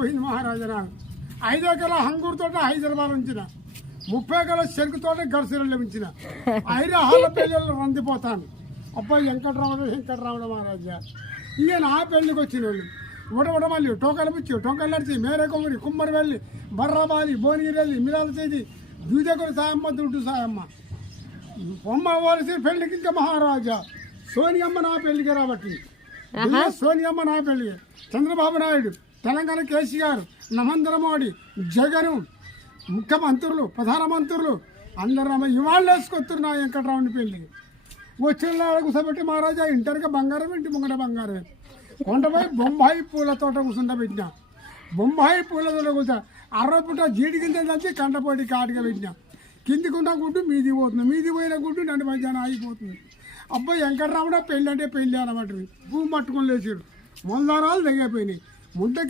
పోయింది మహారాజా నాకు 5 ఎకరాల హంగూరుతో హైదరాబాద్ ఉంచిన 30 ఎకరాల చెరుకుతో గడిసిరలు ఉంచిన 5 హాల పెళ్ళిళ్ళు రందిపోతాను. అబ్బాయి వెంకటరాముడు మహారాజా ఇక నా పెళ్ళికి వచ్చిన వాళ్ళు ఉడమల్లి టోకలు పిచ్చి టొంకలు నడిచి మేరేకొమ్మరి కుమ్మరి వెళ్ళి బర్రబాలి భువనగిరి వెళ్ళి మిరాల చేతి దూదకుడు సాయమ్మ దుడ్డు సాయమ్మ బొమ్మ వాల్సి పెళ్లికి ఇంకా మహారాజా సోనియమ్మ నా పెళ్లికి రాబట్టి సోనియమ్మ నా పెళ్లికి చంద్రబాబు నాయుడు తెలంగాణ కేసీఆర్ నరేంద్ర మోడీ జగను ముఖ్యమంత్రులు ప్రధానమంత్రులు అందరూ ఇవాళ వేసుకొస్తున్నారు నా వెంకటరాముని పెళ్లికి వచ్చిన కూర్చోబెట్టి మహారాజా ఇంటర్గా బంగారం ఇంటి ముంగట బంగారం కొండపై బొంబాయి పూల తోట కూర్చుంట పెట్టినా బొంబాయి పూల తోట కూర్చో 60 పుట్ట జీడి కింద వచ్చి కంటపోటీ కాటుగా పెట్టినా కిందికున్న గుడ్డు మీది పోతుంది మీది పోయిన గుడ్డు నన్ను మధ్యాహ్నం ఆగిపోతుంది. అబ్బాయి వెంకటరాముడు పెళ్ళి అంటే పెళ్ళి అనమాట భూమి పట్టుకొని లేచాడు మొందారాలు తెగిపోయినాయి ముందకి